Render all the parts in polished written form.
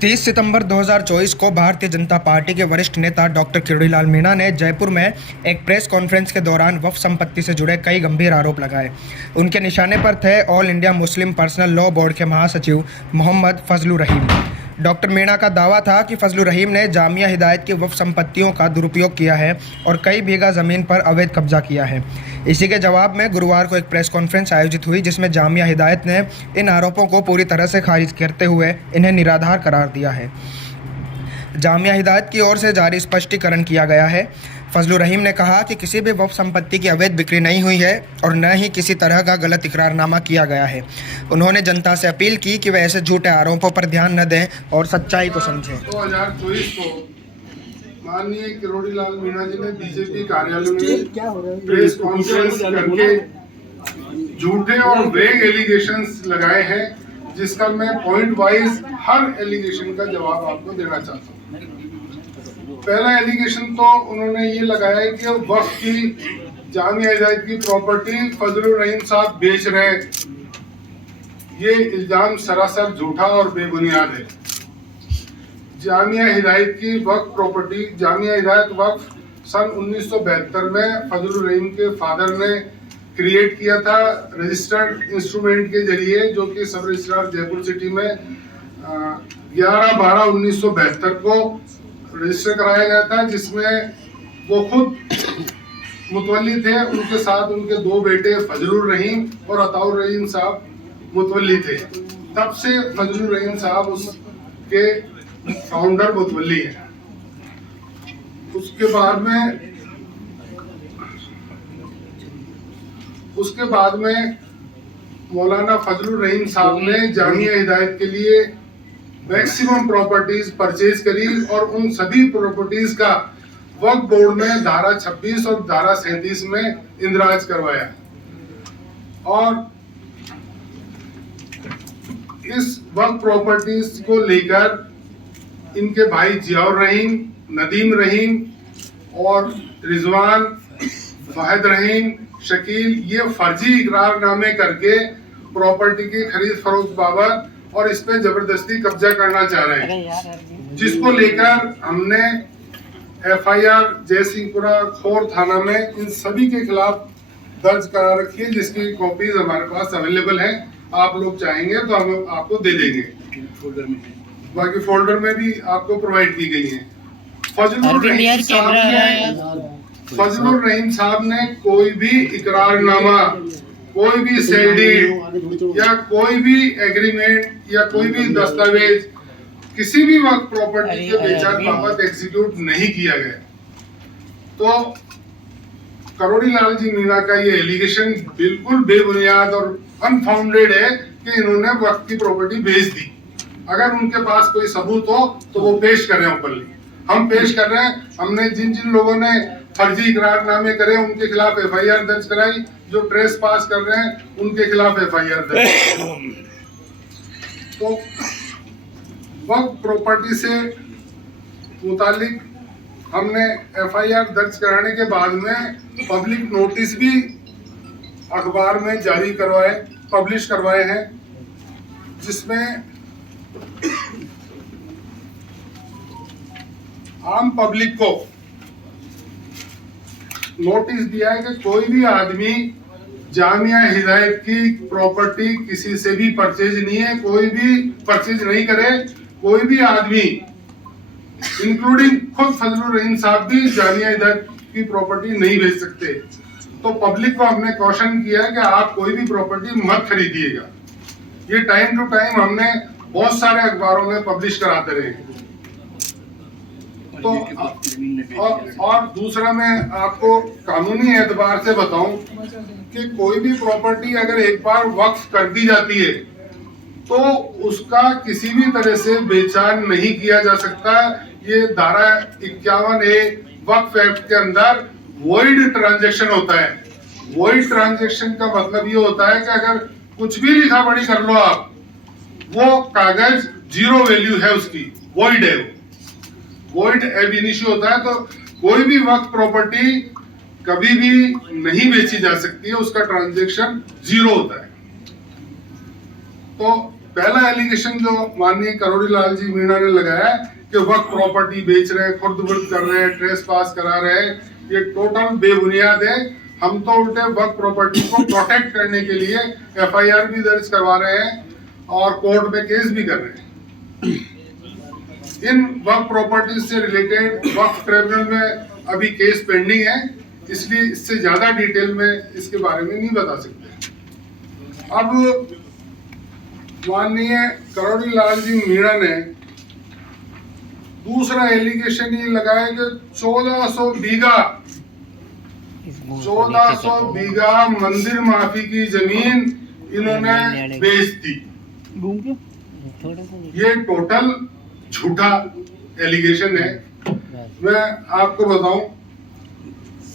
30 सितंबर 2024 को भारतीय जनता पार्टी के वरिष्ठ नेता डॉक्टर किरोड़ीलाल मीणा ने जयपुर में एक प्रेस कॉन्फ्रेंस के दौरान वक्फ संपत्ति से जुड़े कई गंभीर आरोप लगाए। उनके निशाने पर थे all India Muslim personal law board के महासचिव मोहम्मद फजलुर रहीम। डॉक्टर मीणा का दावा था कि फजलुर रहीम ने जामिया हिदायत की वक्फ संपत्तियों का दुरुपयोग किया है और कई बीघा ज़मीन पर अवैध कब्जा किया है। इसी के जवाब में गुरुवार को एक प्रेस कॉन्फ्रेंस आयोजित हुई, जिसमें जामिया हिदायत ने इन आरोपों को पूरी तरह से खारिज करते हुए इन्हें निराधार करार दिया है। जामिया हिदायत की ओर से जारी स्पष्टीकरण किया गया है। फजलुर रहीम ने कहा कि किसी भी वक्फ संपत्ति की अवैध बिक्री नहीं हुई है और न ही किसी तरह का गलत इकरारनामा किया गया है। उन्होंने जनता से अपील की कि वे ऐसे झूठे आरोपों पर ध्यान न दें और सच्चाई को समझें। 2024 को माननीय किरोड़ीलाल मीणा जी ने बीजेपी कार्यालय में प्रेस कॉन्फ्रेंस करके झूठे और वेग एलिगेशंस लगाए हैं, जिसका मैं पॉइंट वाइज हर एलिगेशन का जवाब आपको देना चाहता हूँ। पहला एलिगेशन तो उन्होंने ये लगाया है कि वक्फ की जामिया हिदायत की प्रॉपर्टी फजलुर रहीम साहब बेच रहे हैं। ये इल्जाम सरासर झूठा और बेबुनियाद है। जामिया हिदायत की वक्फ प्रॉपर्टी, जामिया हिदायत वक्फ सन 1972 में फजलुर रहीम के फादर ने क्रिएट किया था रजिस्टर्ड इंस्ट्रूमेंट के जरिए, जो कि सब रजिस्ट्रार जयपुर सिटी में 11/12/1972 को रजिस्टर कराया गया था, जिसमें वो खुद मुतवल्ली थे। उनके साथ उनके दो बेटे फजलुर रहीम और अताउर रहीम साहब मुतवल्ली थे। तब से फजलुर रहीम साहब उसके फाउंडर मुतवल्ली है। उसके बाद में मौलाना फजलुर रहीम साहब ने जामिया हिदायत के लिए मैक्सिमम प्रॉपर्टीज परचेज करी और उन सभी प्रॉपर्टीज का वक्फ बोर्ड में धारा 26 और धारा 37 में इंदराज करवाया। और इस वक्फ प्रॉपर्टीज को लेकर इनके भाई जियाउर रहीम, नदीम रहीम और रिजवान, फहद रहीम, शकील ये फर्जी इकरारनामे करके प्रॉपर्टी की खरीद फरोख्त बाबत और इस पे जबरदस्ती कब्जा करना चाह रहे हैं, जिसको लेकर हमने FIR जयसिंहपुरा खोर थाना में इन सभी के खिलाफ दर्ज करा रखी है, जिसकी कॉपीज हमारे पास अवेलेबल है। आप लोग चाहेंगे तो हम आपको दे देंगे। बाकी फोल्डर में भी आपको प्रोवाइड की गई है। फजलुर रहीम साहब ने कोई भी इकरारनामा, कोई भी सेडी या कोई भी एग्रीमेंट या कोई भी दस्तावेज किसी भी वक्त प्रॉपर्टी के बेचान बाबत एग्जीक्यूट नहीं किया गया। तो किरोड़ीलाल जी मीणा का ये एलिगेशन बिल्कुल बेबुनियाद और अनफाउंडेड है कि इन्होंने वक्त की प्रॉपर्टी बेच दी। अगर उनके पास कोई सबूत हो तो वो पेश करें ओपनली। हम पेश कर रहे हैं। हमने जिन जिन लोगों ने फर्जी इकरारनामे करे उनके खिलाफ FIR दर्ज कराई, जो ट्रेस पास कर रहे हैं उनके खिलाफ FIR दर्ज। तो वक्फ प्रॉपर्टी से मुतालिक हमने FIR दर्ज कराने के बाद में पब्लिक नोटिस भी अखबार में जारी करवाए, पब्लिश करवाए हैं, जिसमें आम पब्लिक को नोटिस दिया है कि कोई भी आदमी जामिया हिदायत की प्रॉपर्टी किसी से भी परचेज नहीं है, कोई भी परचेज नहीं करे। कोई भी आदमी इंक्लूडिंग खुद फजलुर रहीम साहब भी जामिया हिदायत की प्रॉपर्टी नहीं बेच सकते। तो पब्लिक को हमने कॉशन किया है कि आप कोई भी प्रॉपर्टी मत खरीदिएगा। ये टाइम टू टाइम हमने बहुत सारे अखबारों में पब्लिश कराते रहे। तो और दूसरा मैं आपको कानूनी एतबार से बताऊं कि कोई भी प्रॉपर्टी अगर एक बार वक्फ कर दी जाती है तो उसका किसी भी तरह से बेचान नहीं किया जा सकता। ये धारा 51A वक्फ एक्ट के अंदर वॉइड ट्रांजैक्शन होता है। वॉइड ट्रांजैक्शन का मतलब ये होता है कि अगर कुछ भी लिखा पढ़ी कर लो आप, वो कागज जीरो वैल्यू है, उसकी वॉइड है। वॉइड एब इनिशियो होता है। तो कोई भी वक्फ प्रॉपर्टी कभी भी नहीं बेची जा सकती है, उसका ट्रांजैक्शन जीरो होता है। तो पहला एलिगेशन जो माननीय करोड़ी लाल जी मीणा ने लगाया कि वक्त प्रॉपर्टी बेच रहे हैं, खुर्द-बुर्द कर रहे हैं, ट्रेस पास करा रहे हैं, ये टोटल बेबुनियाद है। हम तो उल्टे वक्त प्रॉपर्टी को प्रोटेक्ट करने के लिए एफआईआर भी दर्ज करवा रहे हैं और कोर्ट में केस भी कर रहे हैं। इन वक्त प्रॉपर्टी से रिलेटेड वक्त ट्रिब्यूनल में अभी केस पेंडिंग है, इसलिए इससे ज्यादा डिटेल में इसके बारे में नहीं बता सकते। अब माननीय करोड़ी लाल जी मीणा ने दूसरा एलिगेशन ये लगाया कि 1400 बीघा मंदिर माफी की जमीन इन्होंने बेच दी। ये टोटल झूठा एलिगेशन है। मैं आपको बताऊं,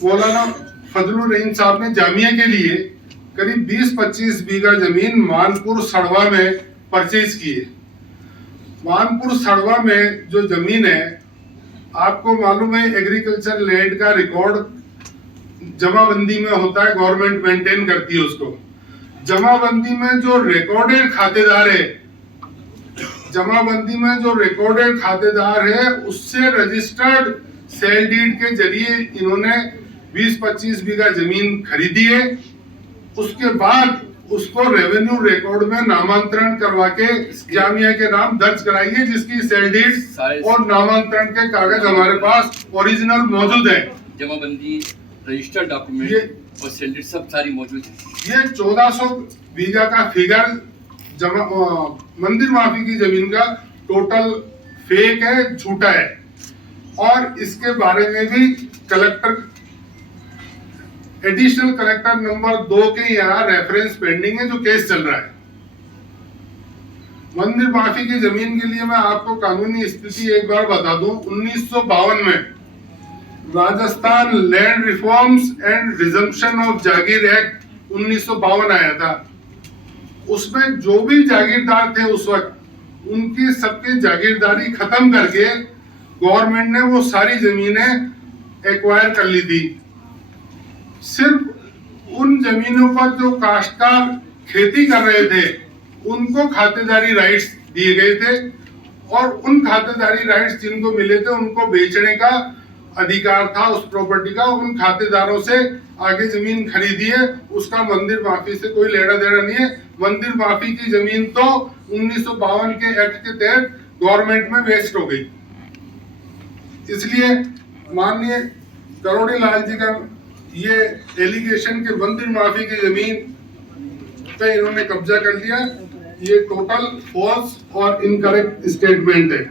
मौलाना फजलुर रहीम साहब ने जामिया के लिए करीब 20-25 बीघा जमीन मानपुर सड़वा में परचेज की है। मानपुर सड़वा में जो जमीन है, आपको मालूम है एग्रीकल्चर लैंड का रिकॉर्ड जमाबंदी में होता है, गवर्नमेंट मेंटेन करती है उसको। जमाबंदी में जो रिकॉर्डेड खातेदार है, जमाबंदी में जो रिकॉर्डेड खातेदार है, उससे रजिस्टर्ड सेल डीड के जरिए इन्होंने 20-25 बीघा जमीन खरीदी है। उसके बाद उसको रेवेन्यू रिकॉर्ड में नामांतरण करवा के जामिया के नाम दर्ज कराइए, जिसकी सेल डीड और नामांतरण के कागज हमारे पास ओरिजिनल मौजूद है। जमाबंदी रजिस्टर्ड डॉक्यूमेंट और सेल डीड सब सारी मौजूद है। ये 1400 बीघा का फिगर मंदिर माफी की जमीन का टोटल फेक है, झूठा है। और इसके बारे में भी कलेक्टर एडिशनल कलेक्टर नंबर 2 के यहाँ रेफरेंस पेंडिंग है, जो केस चल रहा है। मंदिर माफी की जमीन के लिए मैं आपको कानूनी स्थिति एक बार बता दूं। 1952 में Rajasthan land reforms and resumption of Jagir act 1952 आया था। उसमें जो भी जागीरदार थे उस वक्त, उनकी सबकी जागीरदारी खत्म करके गवर्नमेंट ने वो सारी जमीनें एक्वायर कर ली थी। सिर्फ उन जमीनों पर जो काश्तकार खेती कर रहे थे उनको खातेदारी राइट्स दिए गए थे, और उन खातेदारी राइट्स जिनको मिले थे उनको बेचने का अधिकार था उस प्रॉपर्टी का। उन खातेदारों से आगे जमीन खरीदी है, उसका मंदिर माफी से कोई लेना देना नहीं है। मंदिर माफी की जमीन तो 1952 के एक्ट के तहत गवर्नमेंट में वेस्ट हो गई। इसलिए माननीय करोड़ी लाल जी का ये एलिगेशन के मंदिर माफी की जमीन पे इन्होंने कब्जा कर लिया, ये टोटल फॉल्स और इनकरेक्ट स्टेटमेंट है।